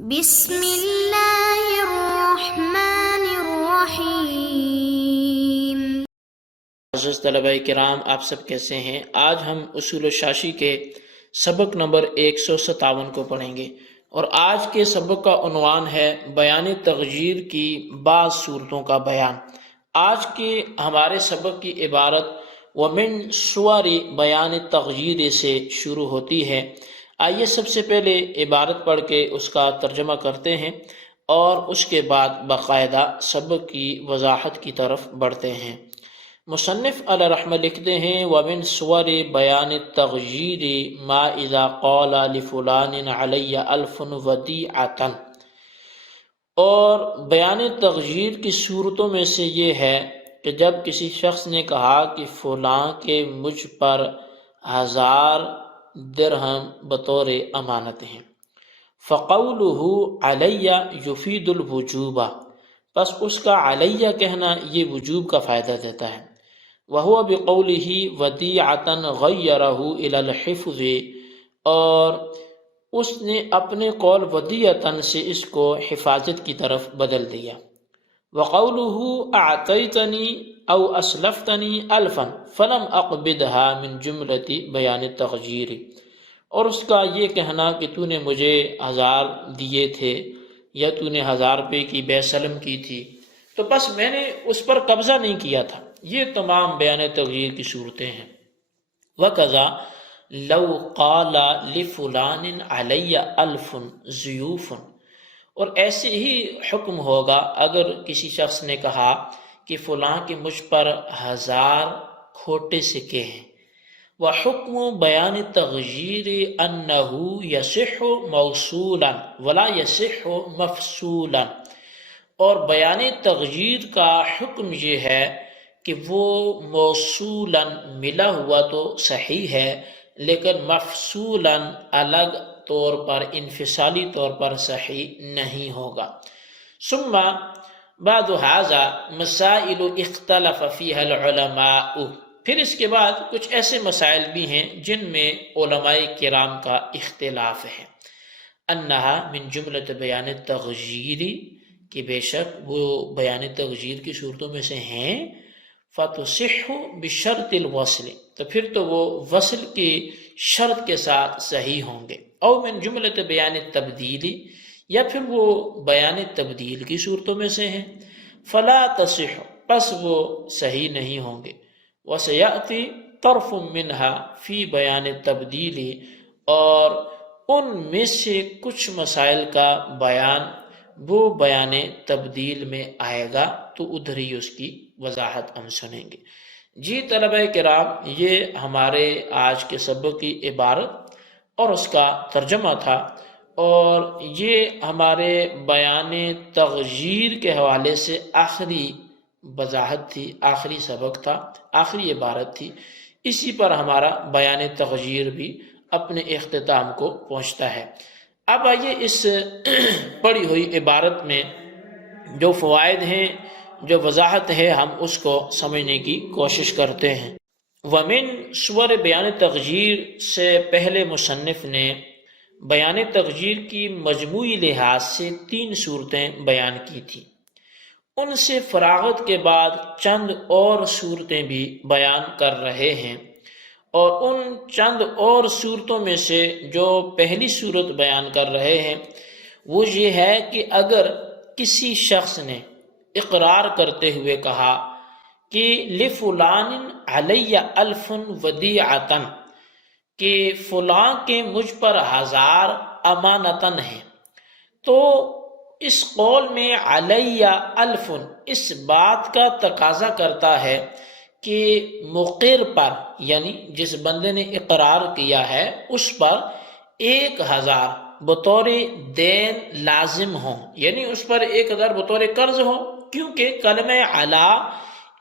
بسم اللہ الرحمن الرحیم۔ عزیز طلبہ کرام، آپ سب کیسے ہیں؟ آج ہم اصول شاشی کے سبق نمبر 157 کو پڑھیں گے، اور آج کے سبق کا عنوان ہے بیان تغییر کی بعض صورتوں کا بیان۔ آج کے ہمارے سبق کی عبارت ومن صور بیان تغییر سے شروع ہوتی ہے۔ آئیے سب سے پہلے عبارت پڑھ کے اس کا ترجمہ کرتے ہیں اور اس کے بعد باقاعدہ سبق کی وضاحت کی طرف بڑھتے ہیں۔ مصنف علیہ رحمہ لکھتے ہیں وَمِن صور بیان التغییر ما اذا قال لفلان علی الف ودیعۃ، اور بیان تغییر کی صورتوں میں سے یہ ہے کہ جب کسی شخص نے کہا کہ فلاں کے مجھ پر 1000 درہم بطور امانت ہیں، فقولہ علیہ یفید الوجوب، پس اس کا علیہ کہنا یہ وجوب کا فائدہ دیتا ہے۔ وہو بقولہ ودیعۃ غیرہ الی الحفظ، اور اس نے اپنے قول ودیعۃ سے اس کو حفاظت کی طرف بدل دیا۔ وقولہ اعطیتنی او اسلفتنی الفا فلم اقبضھا من جملۃ بیان التغییر، اور اس کا یہ کہنا کہ تو نے مجھے 1000 دیے تھے یا تو نے 1000 روپے کی بے سلم کی تھی تو بس میں نے اس پر قبضہ نہیں کیا تھا۔ یہ تمام بیان تغییر کی صورتیں ہیں۔ وَقَذَا لَوْ قَالَ لِفُلَانٍ عَلَيَّ أَلْفٌ ضِيُوفٌ، اور ایسے ہی حکم ہوگا اگر کسی شخص نے کہا کہ فلاں کے مجھ پر 1000 کھوٹے سکے ہیں۔ وَحُکْمُ بَيَانِ التَّغْيِيرِ أَنَّهُ يَصِحُّ مَوْصُولًا وَلَا يَصِحُّ مَفْصُولًا، اور بیان تغییر کا حکم یہ ہے کہ وہ موصولاً ملا ہوا تو صحیح ہے، لیکن مفصولاً الگ طور پر، انفصالی طور پر صحیح نہیں ہوگا۔ ثم بعد هذا مسائل اختلف فيها العلماء، پھر اس کے بعد کچھ ایسے مسائل بھی ہیں جن میں علماء کرام کا اختلاف ہے۔ انہا من جملۃ بیان التغییر، کہ بے شک وہ بیان تغییر کی صورتوں میں سے ہیں۔ فَتُصِحُّ بِشَرْطِ الْوَصْلِ، تو پھر تو وہ وصل کی شرط کے ساتھ صحیح ہوں گے۔ او من جملۃ بیان التبدیل، یا پھر وہ بیان تبدیل کی صورتوں میں سے ہیں۔ فَلَا تَصِحُّ، پس وہ صحیح نہیں ہوں گے۔ وَسَيَأْتِي طَرْفٌ مِّنْهَا فِي بَيَانِ التَّبْدِيلِ، اور ان میں سے کچھ مسائل کا بیان وہ بیان تبدیل میں آئے گا، تو ادھر ہی اس کی وضاحت ہم سنیں گے۔ جی طلبہ کرام، یہ ہمارے آج کے سبق کی عبارت اور اس کا ترجمہ تھا، اور یہ ہمارے بیان تغییر کے حوالے سے آخری وضاحت تھی، آخری سبق تھا، آخری عبارت تھی۔ اسی پر ہمارا بیان تغییر بھی اپنے اختتام کو پہنچتا ہے۔ اب آئیے اس پڑھی ہوئی عبارت میں جو فوائد ہیں، جو وضاحت ہے، ہم اس کو سمجھنے کی کوشش کرتے ہیں۔ ومن صور بیان تغییر سے پہلے مصنف نے بیان تغییر کی مجموعی لحاظ سے 3 صورتیں بیان کی تھیں۔ ان سے فراغت کے بعد چند اور صورتیں بھی بیان کر رہے ہیں، اور ان چند اور صورتوں میں سے جو پہلی صورت بیان کر رہے ہیں وہ یہ ہے کہ اگر کسی شخص نے اقرار کرتے ہوئے کہا کہ لفلان علی الف ودیعۃ، کہ فلاں کے مجھ پر 1000 امانتاً ہیں، تو اس قول میں علی الف اس بات کا تقاضا کرتا ہے کہ مقر پر، یعنی جس بندے نے اقرار کیا ہے اس پر 1000 بطور دین لازم ہوں، یعنی اس پر 1000 بطور قرض ہوں، کیونکہ کلمہ علی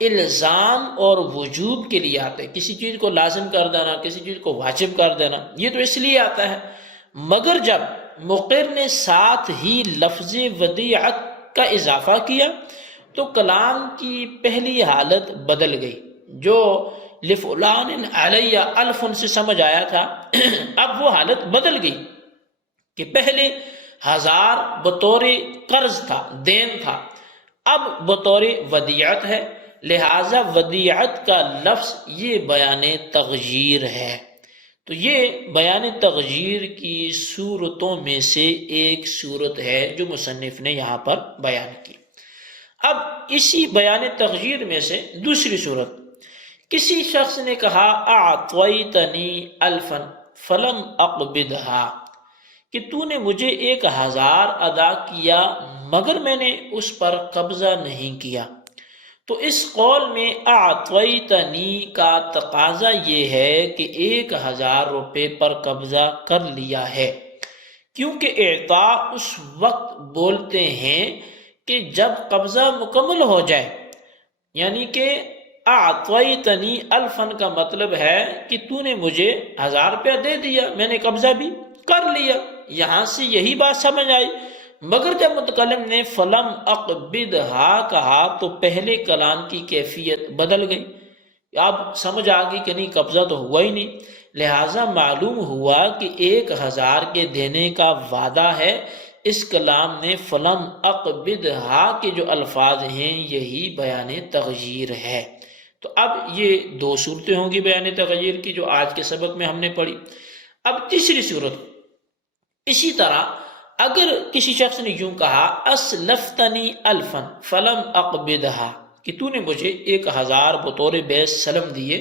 الزام اور وجوب کے لیے آتا ہے، کسی چیز کو لازم کر دینا، کسی چیز کو واجب کر دینا، یہ تو اس لیے آتا ہے۔ مگر جب مقر نے ساتھ ہی لفظ ودیعت کا اضافہ کیا تو کلام کی پہلی حالت بدل گئی، جو لفلان علی الف سے سمجھ آیا تھا، اب وہ حالت بدل گئی کہ پہلے 1000 بطور قرض تھا، دین تھا، اب بطور ودیعت ہے، لہذا ودیعت کا لفظ یہ بیان تغییر ہے۔ تو یہ بیان تغییر کی صورتوں میں سے ایک صورت ہے جو مصنف نے یہاں پر بیان کی۔ اب اسی بیان تغییر میں سے دوسری صورت، کسی شخص نے کہا اعطیتنی الفا فلم اقبضھا، کہ تو نے مجھے 1000 ادا کیا مگر میں نے اس پر قبضہ نہیں کیا۔ تو اس قول میں اعطیتنی کا تقاضا یہ ہے کہ 1000 روپے پر قبضہ کر لیا ہے، کیونکہ اعطاء اس وقت بولتے ہیں کہ جب قبضہ مکمل ہو جائے، یعنی کہ اعطیتنی الفن کا مطلب ہے کہ تو نے مجھے 1000 روپیہ دے دیا، میں نے قبضہ بھی کر لیا، یہاں سے یہی بات سمجھ آئی۔ مگر جب متکلم نے فلم اقبضھا کہا تو پہلے کلام کی کیفیت بدل گئی، اب سمجھ آ گئی کہ نہیں قبضہ تو ہوا ہی نہیں، لہٰذا معلوم ہوا کہ 1000 کے دینے کا وعدہ ہے۔ اس کلام میں فلم اقبضھا کے جو الفاظ ہیں یہی بیان تغییر ہے۔ تو اب یہ دو صورتیں ہوں گی بیان تغییر کی جو آج کے سبق میں ہم نے پڑھی۔ اب تیسری صورت، اسی طرح اگر کسی شخص نے یوں کہا اسلفتنی الفا فلم اقبضھا، کہ تو نے مجھے 1000 بطور بے سلم دیے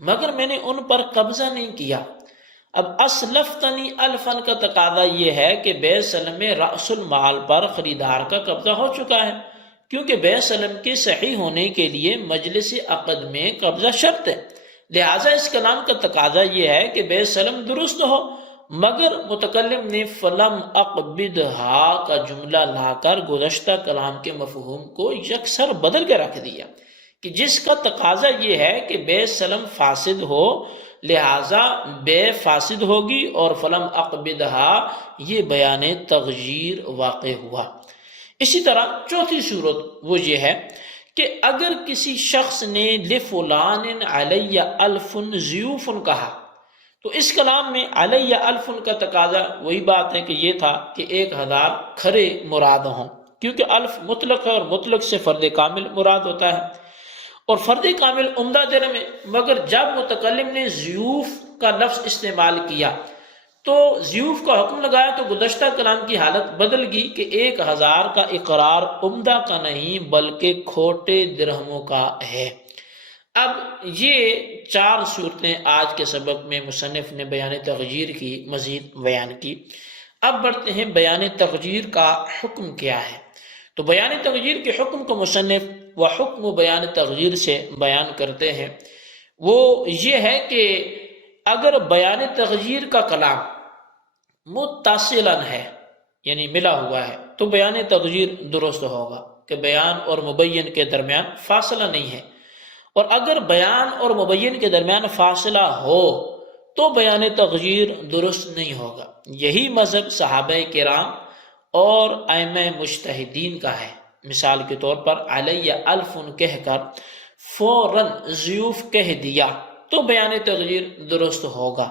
مگر میں نے ان پر قبضہ نہیں کیا۔ اب اسلفتنی الفن کا تقاضا یہ ہے کہ بے سلم میں رأس المال پر خریدار کا قبضہ ہو چکا ہے، کیونکہ بے سلم کے صحیح ہونے کے لیے مجلس عقد میں قبضہ شرط ہے، لہٰذا اس کلام کا تقاضا یہ ہے کہ بے سلم درست ہو، مگر متکلم نے فلم اقبضھا کا جملہ لا کر گزشتہ کلام کے مفہوم کو یکسر بدل کے رکھ دیا، کہ جس کا تقاضا یہ ہے کہ بے سلم فاسد ہو، لہٰذا بے فاسد ہوگی، اور فلم اقبضھا یہ بیان تغییر واقع ہوا۔ اسی طرح چوتھی صورت وہ یہ ہے کہ اگر کسی شخص نے لفلان علی الف ضیوف کہا، تو اس کلام میں علی الف کا تقاضا وہی بات ہے کہ یہ تھا کہ 1000 کھرے مراد ہوں، کیونکہ الف مطلق ہے اور مطلق سے فرد کامل مراد ہوتا ہے، اور فرد کامل عمدہ درہم ہے، مگر جب متکلم نے ضیوف کا لفظ استعمال کیا تو ضیوف کا حکم لگایا تو گزشتہ کلام کی حالت بدل گئی کہ 1000 کا اقرار عمدہ کا نہیں بلکہ کھوٹے درہموں کا ہے۔ اب یہ 4 صورتیں آج کے سبق میں مصنف نے بیان تغییر کی مزید بیان کی۔ اب بڑھتے ہیں بیان تغییر کا حکم کیا ہے۔ تو بیان تغییر کے حکم کو مصنف و حکم بیان تغییر سے بیان کرتے ہیں، وہ یہ ہے کہ اگر بیان تغییر کا کلام متصلاً ہے، یعنی ملا ہوا ہے، تو بیان تغییر درست ہوگا کہ بیان اور مبین کے درمیان فاصلہ نہیں ہے، اور اگر بیان اور مبین کے درمیان فاصلہ ہو تو بیان تغییر درست نہیں ہوگا۔ یہی مذہب صحابہ کرام اور ائمہ مجتہدین کا ہے۔ مثال کے طور پر علی الف کہہ کر فوراً ضیوف کہہ دیا تو بیان تغییر درست ہوگا،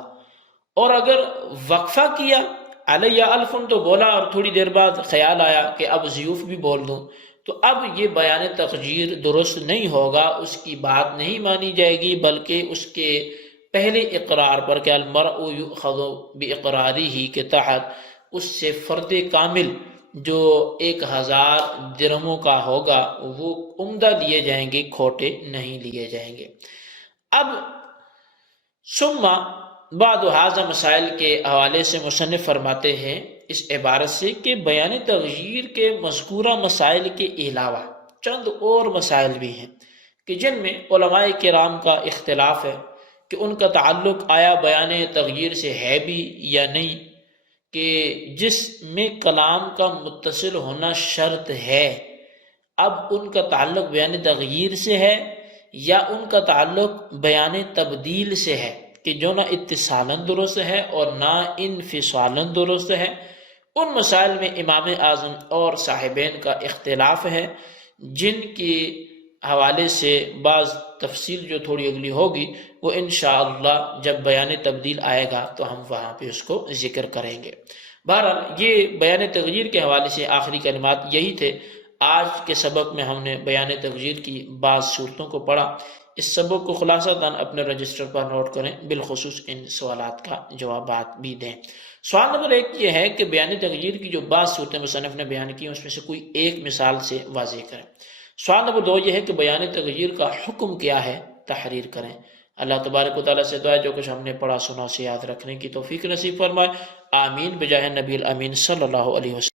اور اگر وقفہ کیا علی الف تو بولا اور تھوڑی دیر بعد خیال آیا کہ اب ضیوف بھی بول دوں، تو اب یہ بیان تغییر درست نہیں ہوگا، اس کی بات نہیں مانی جائے گی، بلکہ اس کے پہلے اقرار پر کہ المرء یؤخذ باقرارہ کے تحت اس سے فرد کامل جو 1000 درہموں کا ہوگا وہ عمدہ لیے جائیں گے، کھوٹے نہیں لیے جائیں گے۔ اب ثم بعد ھذا مسائل کے حوالے سے مصنف فرماتے ہیں اس عبارت سے کہ بیان تغییر کے مذکورہ مسائل کے علاوہ چند اور مسائل بھی ہیں کہ جن میں علماء کرام کا اختلاف ہے کہ ان کا تعلق آیا بیان تغییر سے ہے بھی یا نہیں، کہ جس میں کلام کا متصل ہونا شرط ہے، اب ان کا تعلق بیان تغییر سے ہے یا ان کا تعلق بیان تبدیل سے ہے، کہ جو نہ اتصالاً درست ہے اور نہ انفصالاً درست ہے۔ ان مسائل میں امام اعظم اور صاحبین کا اختلاف ہے، جن کے حوالے سے بعض تفصیل جو تھوڑی اگلی ہوگی وہ انشاءاللہ جب بیان تبدیل آئے گا تو ہم وہاں پہ اس کو ذکر کریں گے۔ بہرحال یہ بیان تغییر کے حوالے سے آخری کلمات یہی تھے۔ آج کے سبق میں ہم نے بیان تغییر کی بعض صورتوں کو پڑھا۔ اس سبق کو خلاصہ تن اپنے رجسٹر پر نوٹ کریں، بالخصوص ان سوالات کا جوابات بھی دیں۔ سوال نمبر 1 یہ ہے کہ بیان تغییر کی جو بعض صورتیں مصنف نے بیان کی ہیں اس میں سے کوئی ایک مثال سے واضح کریں۔ سوال نمبر 2 یہ ہے کہ بیان تغییر کا حکم کیا ہے، تحریر کریں۔ اللہ تبارک و تعالیٰ سے دعا ہے جو کچھ ہم نے پڑھا سنا اسے یاد رکھنے کی توفیق نصیب فرمائے، آمین بجاہ نبی الامین صلی اللہ علیہ وسلم۔